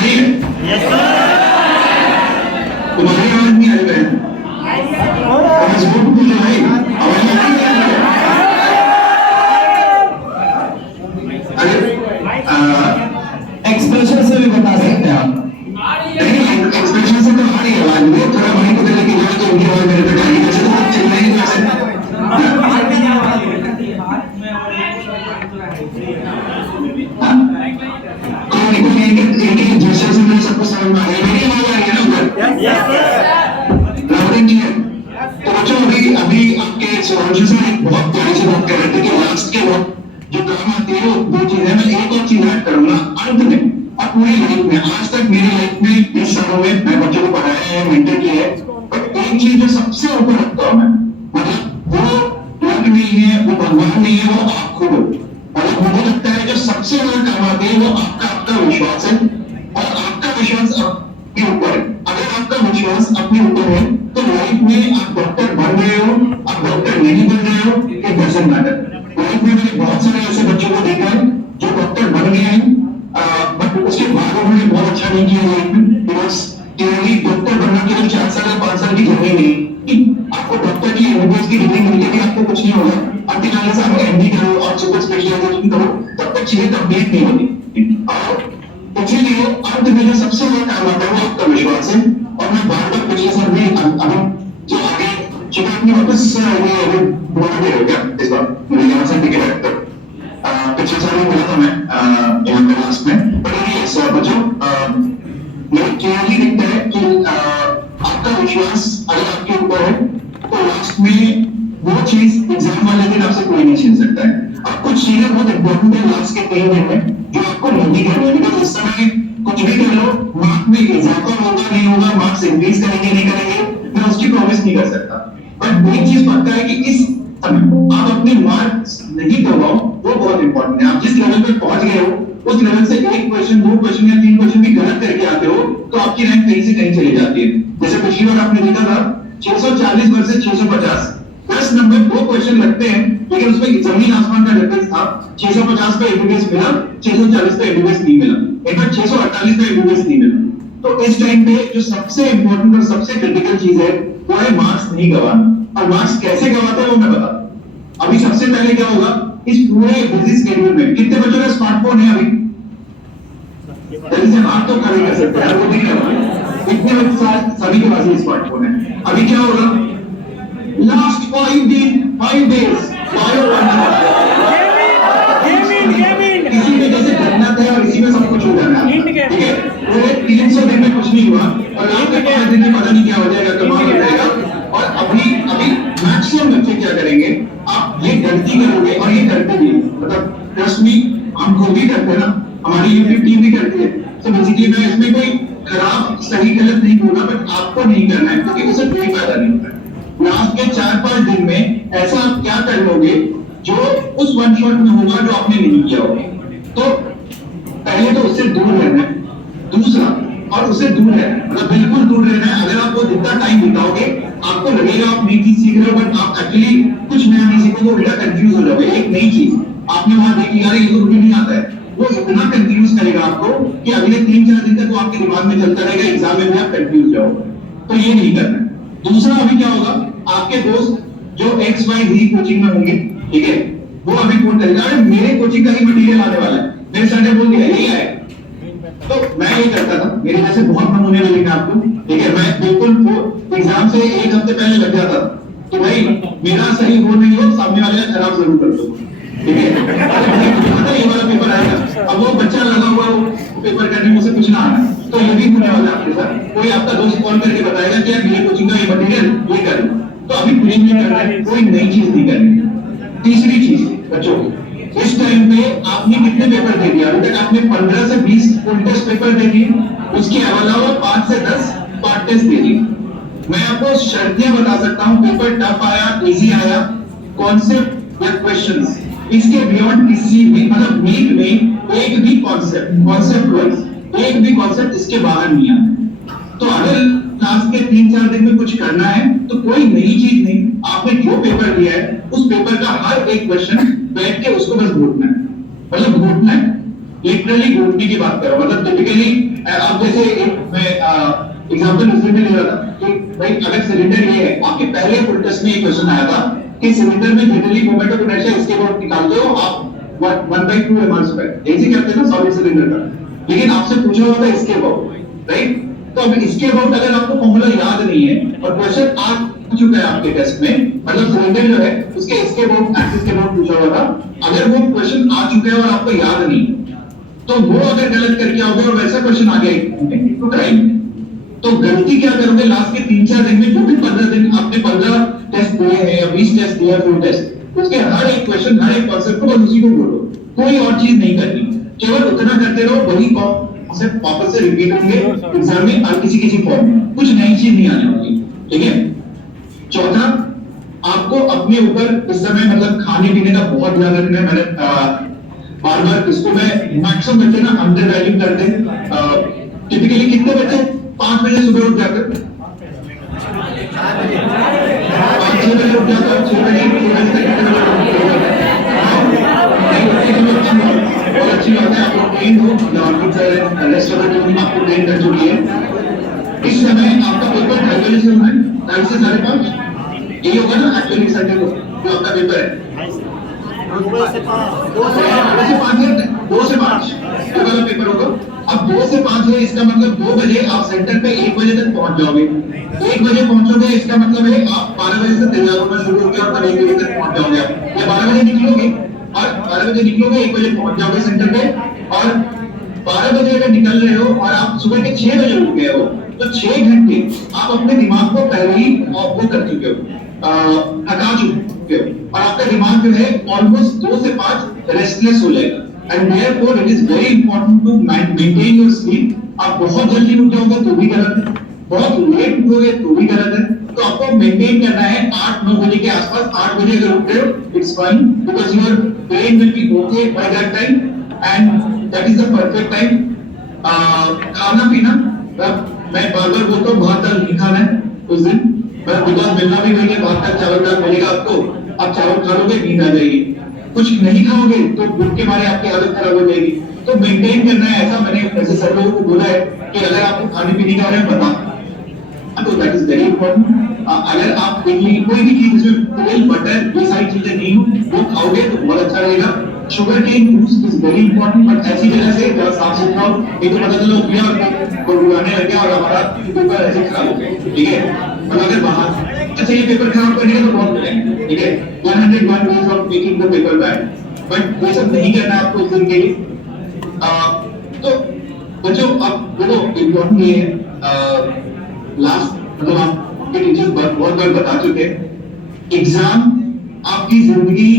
आ रही है? तुम्हारी आवाज नहीं आ रही है? जोर बोलो भाई, आवाज नहीं आ रही है? अरे एक्सप्रेशन से भी बता सकते हैं आप। एक्सप्रेशन से तो आ रही है आवाज, वो थोड़ा माइक को लेके जाओ तो उनकी आवाज मेरे पे आ रही है, जैसे तो चिल्लाएंगे वैसे। इनके जेस्चर से मुझे सबको समझ में आ रहा है, मेरी आवाज आ रही है ना उधर? राउंडिंग है। तो बच्चों अभी आपके सुधांशु सर एक बहुत प्यारी सी बात कर रहे थे कि लास्ट के वक्त जो काम आती है वो दो चीजें, मैं एक और चीज ऐड करूंगा अंत में। और पूरी लाइफ में, आज तक मेरी लाइफ में 20 सालों में मैं बच्चों को पढ़ाया है, मेंटर किया है, बट एक चीज जो सबसे ऊपर रखता हूं मैं, मतलब वो लक नहीं है, वो भगवान नहीं है, वो आप खुद हो। मतलब मुझे लगता है जो सबसे ज्यादा काम आती है वो आपका विश्वास है, और आपका विश्वास आपके ऊपर है। अगर आपका विश्वास अपने ऊपर है तो लाइफ में आप डॉक्टर बन रहे हो, आप डॉक्टर नहीं बन रहे हो, इट डजंट मैटर। लाइफ में मैंने बहुत सारे ऐसे बच्चों को देखा है जो डॉक्टर बन गए हैं, बट उसके बाद उन्होंने बहुत अच्छा नहीं किया लाइफ में, बिकॉज क्लियरली डॉक्टर बनना केवल 4 साल या 5 साल की जर्नी नहीं। आपको डॉक्टर की एमबीबीएस की डिग्री मिल के भी आपको कुछ नहीं होगा, आपके जाने से आप एमडी करो और सुपर स्पेशलाइजेशन करो, तब तक चीजें कंप्लीट नहीं होती। इसीलिए अंत में जो सबसे बड़ा काम आता है वो आपका विश्वास है। और मैं बार बार पिछले साल भी अभी जो आगे चिका अपनी वापस दोबारा दे रहे हो क्या इस बार मुझे यहाँ से टिकट है, तो पिछले साल में मिला था मैं यहाँ पे लास्ट में। बट बच्चों मुझे क्लियरली दिखता है कि आपका विश्वास अगर आपके ऊपर है तो लास्ट में वो चीज एग्जाम वाले दिन आपसे कोई नहीं छीन सकता है। अब कुछ चीजें बहुत इंपॉर्टेंट है लास्ट के 3 दिन में जो आपको नहीं करनी है, बिकॉज उस समय कुछ भी कर लो, मार्क में इजाफा होगा नहीं होगा, मार्क्स इंक्रीज करेंगे नहीं करेंगे, मैं उसकी प्रॉमिस नहीं कर सकता। बट एक चीज पक्का है कि इस समय आप अपने मार्क्स नहीं करवाओ, वो बहुत इंपॉर्टेंट है। आप जिस लेवल पे पहुंच गए हो उस लेवल से 1 क्वेश्चन 2 क्वेश्चन या 3 क्वेश्चन भी गलत करके आते हो तो आपकी रैंक कहीं से कहीं चली जाती है। जैसे पिछली बार आपने देखा था 640 वर्सेस 650, 10 नंबर 2 क्वेश्चन लगते हैं, लेकिन उसमें जमीन आसमान का डिफरेंस था। 650 पे एमबीबीएस मिला, 640 पे एमबीबीएस नहीं मिला, इनफैक्ट 648 पे एमबीबीएस नहीं मिला। तो इस टाइम पे जो सबसे इंपॉर्टेंट और सबसे क्रिटिकल चीज है वो है मार्क्स नहीं गवाना। और मार्क्स कैसे गवाते हैं वो मैं बताता हूं। अभी सबसे पहले क्या होगा, इस पूरे बिजी शेड्यूल में कितने बच्चों का स्मार्टफोन है अभी? जल्दी से हाथ तो खड़े कर सकते हैं, वो नहीं कर रहा, इतने बच्चे सभी के पास स्मार्टफोन है। अभी क्या होगा, लास्ट 5 days बायो इसी में जैसे घटना थे और इसी में सब कुछ हो जाना है, ठीक है? पूरे 300 दिन में कुछ नहीं हुआ और लास्ट के 5 दिन में पता नहीं क्या हो जाएगा, कमाल हो जाएगा। और अभी मैक्सिमम बच्चे क्या करेंगे, आप ये गलती करोगे और ये करते भी, मतलब ट्रस्ट मी, हम खुद भी करते हैं ना, हमारी यूट्यूब टीम भी करती है। तो बेसिकली मैं इसमें कोई खराब सही गलत नहीं बोलूंगा, बट आपको नहीं करना है क्योंकि उससे कोई फायदा नहीं होता है। लास्ट के 4-5 दिन में ऐसा आप क्या कर लोगे जो उस वन शॉट में होगा जो आपने नहीं किया होगा। तो पहले तो उससे दूर रहना है, दूसरा और उससे दूर रहना है, मतलब बिल्कुल दूर रहना है। अगर आप वो जितना टाइम बिताओगे आपको लगेगा आप नई चीज सीख रहे हो, बट आप एक्चुअली कुछ नया नहीं सीखोगे, उल्टा कंफ्यूज हो जाओगे। एक नई चीज आपने वहां देखी, यार ये तो मुझे नहीं आता है, वो इतना कंफ्यूज करेगा आपको कि अगले 3-4 दिन तक वो आपके दिमाग में चलता रहेगा, एग्जाम में भी आप कंफ्यूज जाओगे। तो ये नहीं करना है। दूसरा अभी क्या होगा, आपके दोस्त जो XYZ कोचिंग में होंगे, ठीक है, वो अभी फोन करेगा, अरे मेरे कोचिंग का ही मटेरियल आने वाला है, मेरे सर ने बोल दिया यही आए। तो मैं ये करता था, मेरे जैसे बहुत नमूने मिलेंगे आपको, ठीक है, मैं बिल्कुल एग्जाम से 1 हफ्ते पहले लग जाता था कि भाई मेरा सही हो नहीं हो, सामने वाले का खराब जरूर कर दो, ठीक है? ये वाला पेपर आएगा, अब वो बच्चा लगा हुआ वो पेपर करने में उसे कुछ ना आना, तो ये भी होने वाला है आपके साथ। कोई आपका दोस्त कॉल करके बताएगा कि यार ये कोचिंग का ये मटेरियल ये कर, तो अभी कुछ नहीं करना है, कोई नई चीज नहीं करनी। तीसरी चीज बच्चों, इस टाइम पे आपने कितने पेपर दे दिया? अभी तक आपने 15 से 20 फुल टेस्ट पेपर दे दिए, उसके अलावा 5 से 10 पार्ट टेस्ट दे दिए। मैं आपको शर्तियां बता सकता हूं, पेपर टफ आया, इजी आया, कॉन्सेप्ट या क्वेश्चंस, इसके बियॉन्ड किसी भी, मतलब नीट में एक भी कॉन्सेप्ट वाइज एक भी कॉन्सेप्ट इसके बाहर नहीं आया। तो अगर लास्ट के 3-4 दिन में कुछ करना है तो कोई नई चीज नहीं, आपने जो पेपर दिया है उस पेपर का हर एक क्वेश्चन बैठ के उसको बस घोटना है, मतलब घोटना है। लिटरली घूमने की बात कर रहा हूँ, मतलब टिपिकली आप जैसे मैं एग्जांपल इसलिए ले रहा था कि भाई अगर सिलेंडर ये है, आपके पहले फुल टेस्ट में एक क्वेश्चन आया था कि सिलेंडर में जनरली मोमेंट ऑफ इनर्शिया इसके बाद निकालते हो आप 1/2 mr², ऐसे करते हैं ना सॉलिड सिलेंडर का, लेकिन आपसे पूछा हुआ था इसके अबाउट, राइट? तो अब इसके अबाउट अगर आपको फॉर्मूला याद नहीं है और क्वेश्चन आ चुका है आपके टेस्ट में, मतलब सिलेंडर जो है उसके इसके अबाउट एक्सिस के अबाउट पूछा हुआ था, अगर वो क्वेश्चन आ चुका है और आपको याद नहीं, तो वो अगर गलत करके आओगे और वैसा क्वेश्चन आ गया तो कराएंगे, तो गलती क्या करोगे लास्ट के 3-4 दिन में, जो भी 15 दिन आपने 15 टेस्ट दिए हैं या 20 टेस्ट दिया फुल टेस्ट, उसके हर एक क्वेश्चन हर एक कॉन्सेप्ट को बस उसी को बोलो, कोई और चीज नहीं करनी, केवल उतना करते रहो, वही कॉन्सेप्ट वापस से रिपीट होंगे एग्जाम में और किसी फॉर्म में, कुछ नई चीज नहीं आने वाली, ठीक है? चौथा, आपको अपने ऊपर इस समय मतलब खाने पीने का बहुत ध्यान रखना है। मैंने बार बार इसको मैं मैक्सिमम बच्चे ना अंडर वैल्यू करते हैं। टिपिकली कितने बच्चे 5 बजे सुबह उठ जाकर 5-6 बजे उठ जाकर 6 बजे बहुत अच्छी बात है, आप लोग ट्रेन हो, मतलब रेस्ट ऑफ द टीम आपको ट्रेन कर चुकी है। इस समय आपका पेपर 2:30 बजे से होना है, 2:30 से 5:30 यही होगा ना एक्चुअली संडे को जो आपका पेपर है 2 से 5 वाला पेपर होगा। अब 2 से 5 है, इसका मतलब 2 बजे आप सेंटर पे 1 बजे तक पहुंच जाओगे। 1 बजे पहुंचोगे, इसका मतलब है आप 12 बजे से तैयार होना शुरू होगे और 1 बजे तक पहुंच जाओगे। या 12 बजे निकलोगे और 12 बजे निकलोगे, 1 बजे पहुंच जाओगे सेंटर पे, और 12 बजे अगर निकल रहे हो और आप सुबह के 6 बजे उठ गए हो, तो 6 घंटे आप अपने दिमाग को पहले ही वो कर चुके हो, थका चुके हो, और आपका दिमाग जो है ऑलमोस्ट 2 से 5 रेस्टलेस हो जाएगा। And therefore it is very important to maintain your sleep. आप बहुत जल्दी उठ जाओगे तो भी गलत है, बहुत लेट उठोगे तो भी गलत है, तो आपको मेंटेन करना है 8-9 बजे के आसपास। 8 बजे अगर उठ रहे हो it's fine, because your brain will be okay by that time and that is the perfect time. खाना पीना, मैं बार-बार बोलता हूं भात दाल नहीं खाना है उस दिन, बिकॉज़ मिलना भी नहीं है, भात दाल चावल दाल मिलेगा आपको, आप चावल खा लोगे नींद आ जाएगी, कुछ नहीं खाओगे तो भूख के मारे आपकी हालत खराब हो जाएगी। तो मेंटेन करना है ऐसा, मैंने ऐसे सब लोगों को बोला है कि अगर आपको खाने पीने के बारे में पता तो दैट इज वेरी इंपॉर्टेंट। अगर आप कोई भी चीज जिसमें तेल बटर ये सारी चीजें नहीं हो वो खाओगे तो बहुत अच्छा रहेगा। Sugar cane use is very important, but ऐसी जगह से जरा साफ सुथरा हो, नहीं तो पता चलो पिया और बुलाने लग गया और हमारा पेपर ऐसे खराब हो गया, ठीक है? और अगर बाहर अच्छा ये पेपर खराब करने का तो बहुत मिलेंगे, ठीक है? 101 ways of making the paper bad, but ये सब नहीं करना आपको इस दिन के लिए। तो बच्चों अब देखो इम्पोर्टेंट ये है, लास्ट मतलब आपके टीचर्स बहुत बार बता चुके हैं, एग्जाम आपकी जिंदगी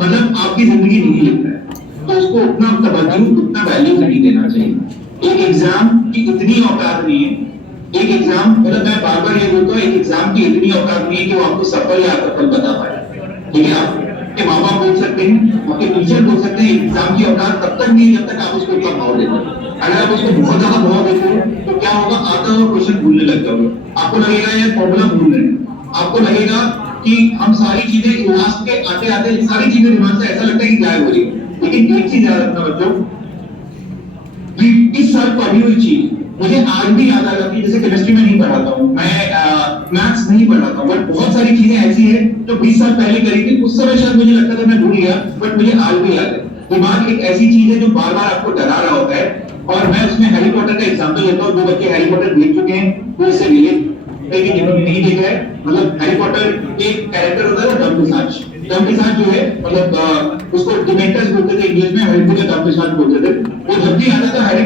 मतलब आपकी जिंदगी नहीं लिखता है, तो उसको उतना तवज्जो उतना वैल्यू नहीं देना चाहिए। एक एग्जाम की इतनी औकात नहीं है, एक एग्जाम मतलब मैं बार बार ये बोलता हूँ, एक एग्जाम की इतनी औकात नहीं है कि वो आपको सफल या असफल बता पाए, ठीक है? आपके माँ बाप बोल सकते हैं, आपके टीचर बोल सकते हैं, एग्जाम की औकात तब तक नहीं जब तक आप उसको उतना भाव देते हैं। अगर आप उसको बहुत ज्यादा भाव देते हो तो क्या होगा, आता हुआ क्वेश्चन भूलने लग जाओगे, आपको लगेगा यार फॉर्मूला भूल रहे हैं, आपको लगेगा कि हम सारी चीजें लास्ट के आते आते सारी चीजें दिमाग से ऐसा लगता है कि गायब हो रही है। लेकिन एक चीज याद रखना बच्चों, इस साल पढ़ी हुई चीज मुझे आज भी याद आ जाती है। जैसे केमिस्ट्री में नहीं पढ़ाता हूँ मैं, मैथ्स नहीं पढ़ाता हूँ, बट बहुत सारी चीजें ऐसी है जो 20 साल पहले करी थी, उस समय शायद मुझे लगता था मैं भूल गया, बट मुझे आज भी याद है। दिमाग एक ऐसी चीज है जो बार बार आपको डरा रहा होता है, और मैं उसमें हैरी पॉटर का एग्जांपल लेता हूँ। जो बच्चे हैरी पॉटर देख चुके हैं वो इससे रिलेट, लेकिन जिन्होंने नहीं देखा है, मतलब हैरी पॉटर एक कैरेक्टर होता है डम्बलसाज। डम्बलसाज जो है मतलब उसको डिमेंटर्स बोलते थे इंग्लिश में, हैरी पॉटर डम्बलसाज बोलते थे। वो जब भी आता था हैरी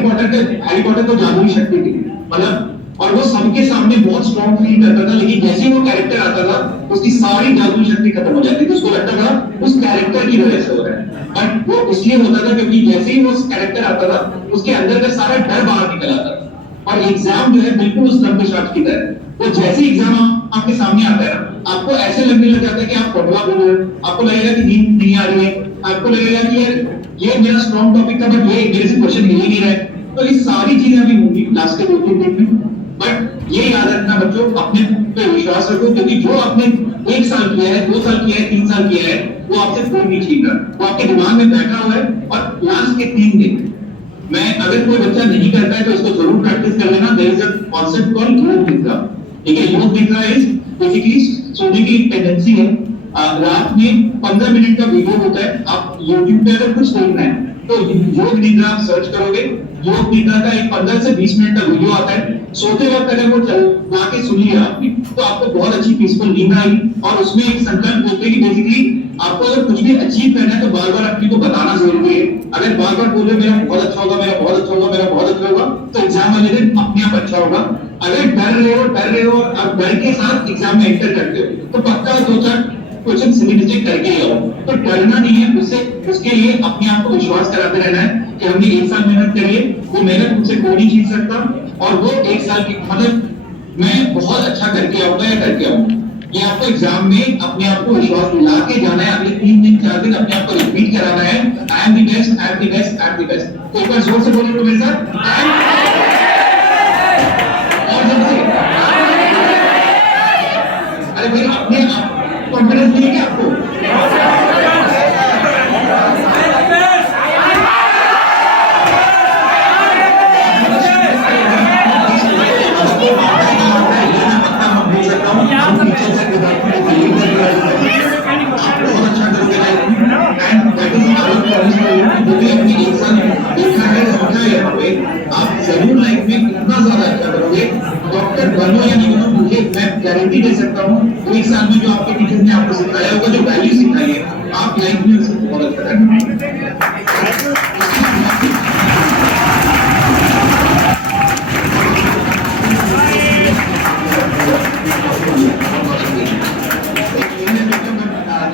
पॉटर को जादुई शक्ति थी मतलब, और वो सबके सामने बहुत स्ट्रॉन्ग फील करता था, लेकिन जैसे ही वो कैरेक्टर आता था उसकी सारी जादुई शक्ति खत्म हो जाती थी। उसको लगता था उस कैरेक्टर की वजह से हो रहा है, बट वो इसलिए होता था क्योंकि जैसे ही वो कैरेक्टर आता था उसके अंदर का सारा डर बाहर निकल आता था। और एग्जाम जो है बिल्कुल उस डम्बलसाज की तरह, तो जैसे एग्जाम आपके सामने आता है ना, आपको ऐसे लगने लग जाता है कि आप फॉर्मूला बोल रहे हो, आपको लगेगा कि नींद नहीं आ रही है, आपको लगेगा कि यार ये मेरा स्ट्रॉन्ग टॉपिक था बट ये मेरे से क्वेश्चन मिल ही नहीं रहा है। तो ये सारी चीजें अभी होंगी लास्ट के 2-3 दिन में, बट ये याद रखना बच्चों, अपने पे विश्वास रखो, क्योंकि जो आपने 1 साल किया है, 2 साल किया है, 3 साल किया है, वो आपसे कोई नहीं छीन रहा, वो आपके दिमाग में बैठा हुआ है। और लास्ट के 3 दिन मैं, अगर कोई बच्चा नहीं करता है तो इसको जरूर प्रैक्टिस कर लेना। There is a concept called yoga nidra. ठीक है, योग निद्रा इज बेसिकली सोने की एक टेंडेंसी है। रात में 15 मिनट का वीडियो होता है। आप यूट्यूब पे अगर कुछ देखना है तो योग निद्रा आप सर्च करोगे, योग निद्रा का एक 15 से 20 मिनट का वीडियो आता है। सोते वक्त अगर वो चला के सुन लिया आपने तो आपको बहुत अच्छी पीसफुल नींद आई। और उसमें एक संकल्प होते हैं कि बेसिकली आपको अगर कुछ भी अचीव करना है तो बार बार अपने को बताना जरूरी है। अगर बार बार बोले मेरा बहुत अच्छा होगा, मेरा बहुत अच्छा होगा, मेरा बहुत अच्छा होगा, तो एग्जाम वाले दिन अपने आप अच्छा होगा। अगर डर रहे हो और आप डर के साथ एग्जाम में एंटर करते हो तो पक्का 2-4 क्वेश्चन सिलेक्ट करके ही आओ। तो डरना नहीं है, उससे उसके लिए अपने आप को विश्वास कराते रहना है कि हमने 1 साल मेहनत करी है, वो मेहनत मुझसे कोई नहीं छीन सकता। और वो 1 साल की मतलब मैं बहुत अच्छा करके आऊंगा या करके आऊंगा। ये आपको एग्जाम में अपने आप को विश्वास दिला के जाना है। अगले 3 दिन 4 दिन अपने आप को रिपीट कराना है, I am the best, I am the best, I am the best. तो एक बार जोर से बोलिए तो मेरे साथ, और जोर से। अरे भाई, अपने आप कॉन्फिडेंस नहीं है क्या आपको? आप जरूर लाइफ में इतना ज्यादा अच्छा करोगे। डॉक्टर बनो या नहीं बनो, मुझे मैं गारंटी दे सकता हूँ 1 साल में जो आपके टीचर ने आपको सिखाया होगा, जो वैल्यू सिखाई है, आप लाइफ में उसको बहुत अच्छा करेंगे।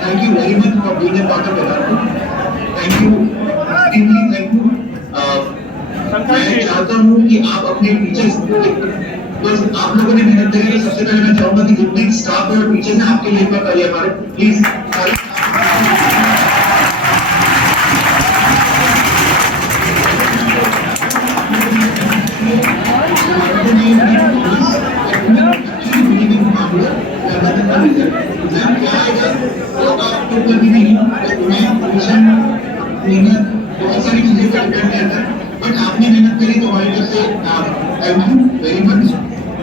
Thank you very much for being a part of it. Thank you, extremely thank you. मैं चाहता हूँ कि आप अपने टीचर्स को, बस आप लोगों ने मेहनत करी है। सबसे पहले मैं चाहूंगा कि जितने स्टाफ और टीचर्स हैं आपके लिए बात करिए हमारे, प्लीज। बहुत सारी चीजें का डिपेंड रहता है, बट आपने मेहनत करी तो हमारी तरफ से थैंक यू वेरी मच।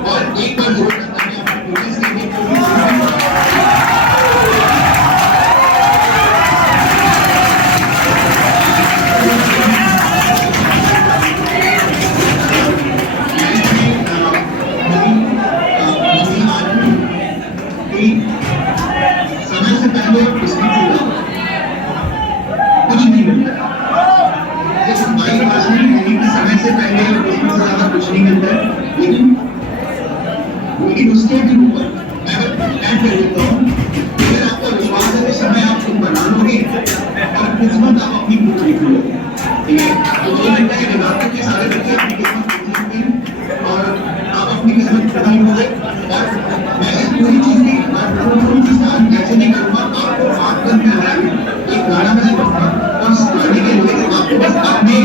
और एक बार जरूर समय से पहले कुछ नहीं मिलता है। समय से पहले और उसमें से ज्यादा कुछ नहीं मिलता है। लेकिन उसके भी ऊपर मैं ऐड कर देता हूँ, अगर आपका विश्वास है तो समय आप खुद बना लोगे और किस्मत आप अपनी खुद लिख लोगे। ठीक है, तो मुझे लगता है विद्यार्थियों के सारे बच्चे अपनी किस्मत खुद लिखते हैं और आप अपनी किस्मत खुद लिखोगे। और मैं इस पूरी चीज का कैसे नहीं करूँगा, आपको बात करने आ रहा है, एक गाना मैंने गाऊंगा और उस गाने के लिए आपको बस अपने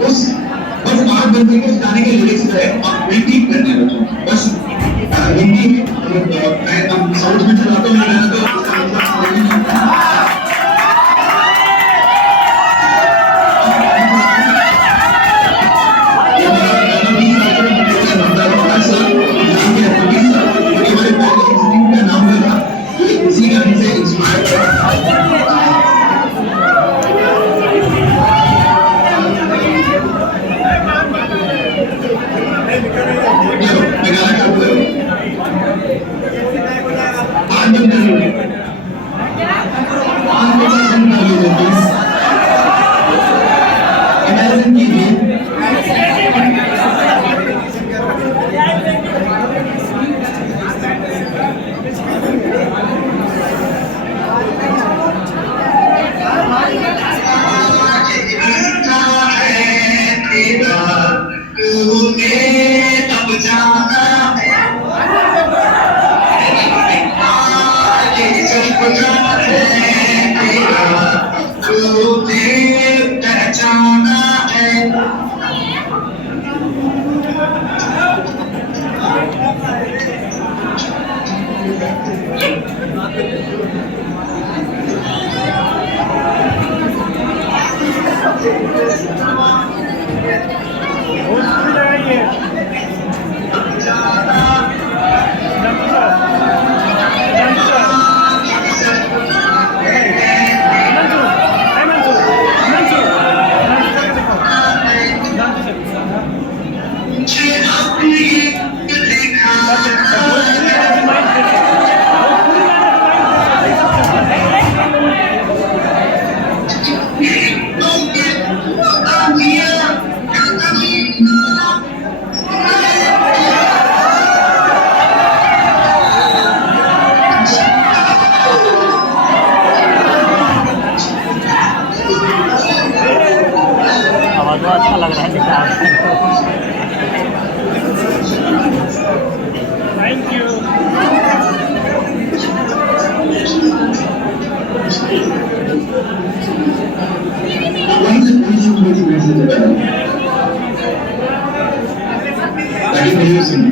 बस 8 बंदे के गाने के लिरिक्स जो है आप रिपीट करने लगे। बस हिंदी में मैं साउथ में चलाता हूँ गाना, तो इसका मतलब समझ नहीं आता। ये मेरा गाना 20 साल से मैं सुनता हूँ, हर साल एग्जाम के 20 साल, क्योंकि हमारे पहले इंस्टीट्यूट का नाम जो था ये इसी गाने से इंस्पायर था। बहुत अच्छी जगह है ये। जानते सर? जानते सर? हिमांशु, हिमांशु, हिमांशु, हिमांशु करके देखो। जानते सर? भोजपुरी गाने से माइंड फ्रेश है। भोजपुरी गाने से माइंड आवाज तो अच्छा लग रहा है निकाल थैंक यू। वहीं से मेरी मैसेज है ताकि नहीं सुने